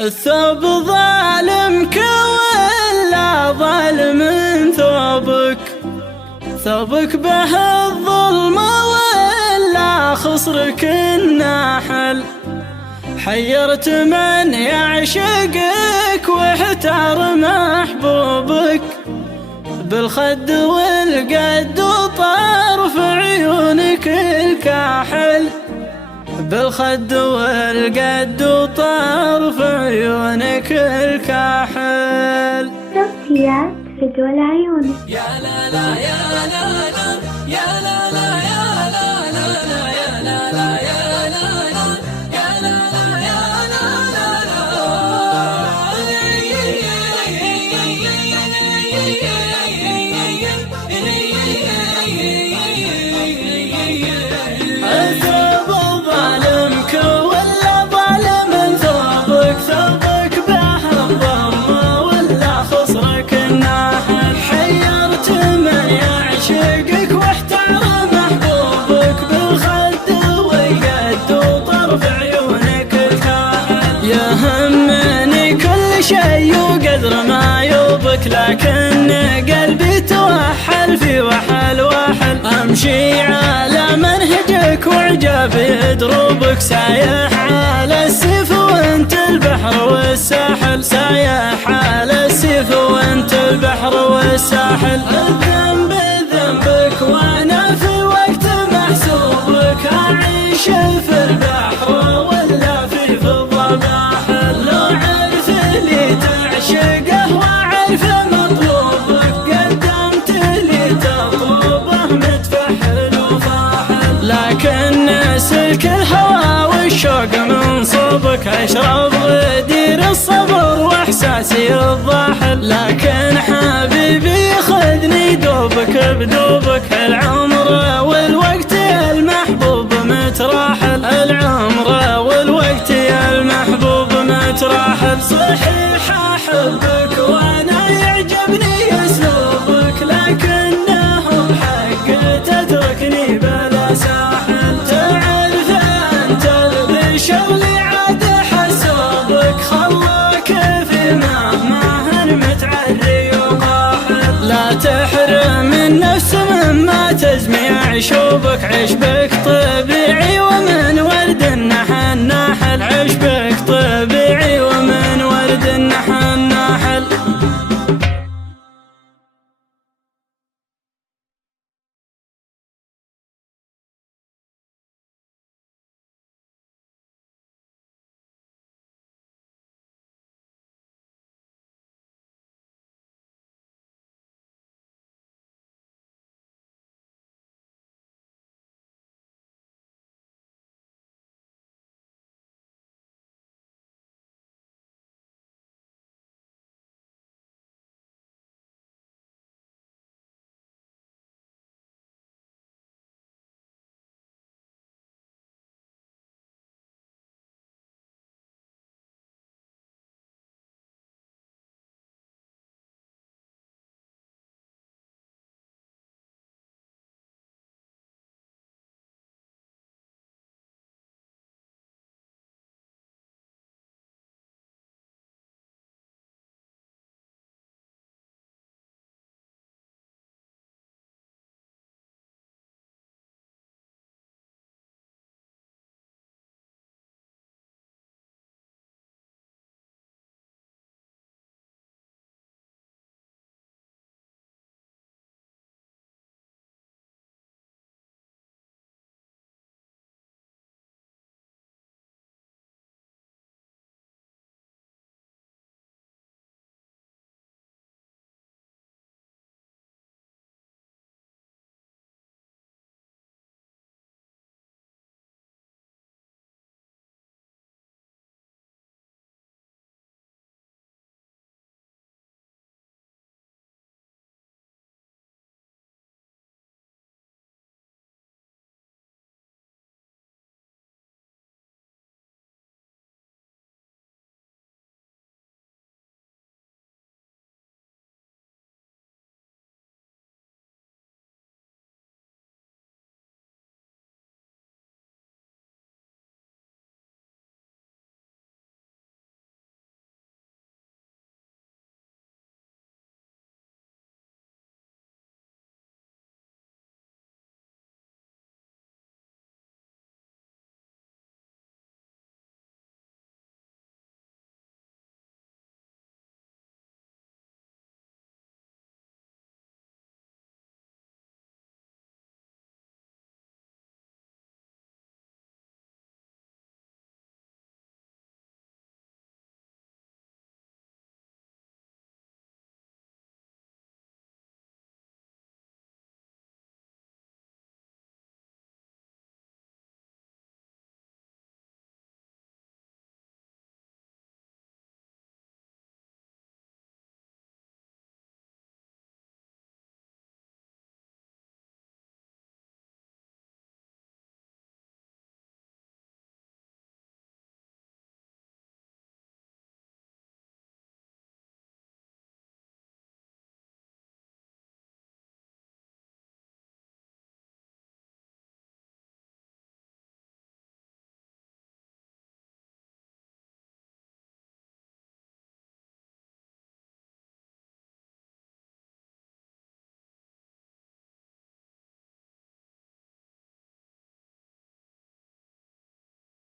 الثوب ظالمك ولا ظالم ثوبك، ثوبك به الظلم ولا خصرك الناحل. حيرت من يعشقك واحتار محبوبك، بالخد والقد وطرف عيونك الكاحل، بالخد والقد وطرف عيونك الكاحل. صوتيات فدوى العيون. يا لا لا يا لا لا يا لا لا يا لا لا يا لا لا يا لا لا يا لا لا يا لا لا. الثوب ظالمك ولا ظالم ثوبك، ثوبك به الظلم ولا خصرك الناحل. حيرت من يعشقك واحتار محبوبك، بالخد والقد وطرف عيونك الكاحل. يهمني كل شيء وقدر ما يوبك، لكن قلبي توحل في وحل وحل. امشي على منهجك وعجابي يدروبك، سايح على السيف وانت البحر والساحل، سايح على السيف وانت البحر والساحل. الذنب ذنبك وانا في وقت محسوبك، اعيش في البحر ولا في الضباحل. لو عرف لي تعشقه واعرف مطلوبك، قدمت لي تطلبه متفحل وفاحل. لكن سلك الهوى والشوق من صوبك، اشرب غدير الصبر واحساسي الضاحل. لكن حبيبي خذني دوبك بدوبك، العمر والوقت يا المحبوب متراحل، العمر والوقت يا المحبوب متراحل. صحيح احبك وانا يعجبني اسلوبك، لكنه بحق تتركني بلا ساحل. تعرف انت بشغلي عاد حسوبك، خلاك في مهما متعري وقاحل. لا تحرم النفس مما تزمي عشوبك، عيش بك طبيعي ومن ورد النحل ناحل.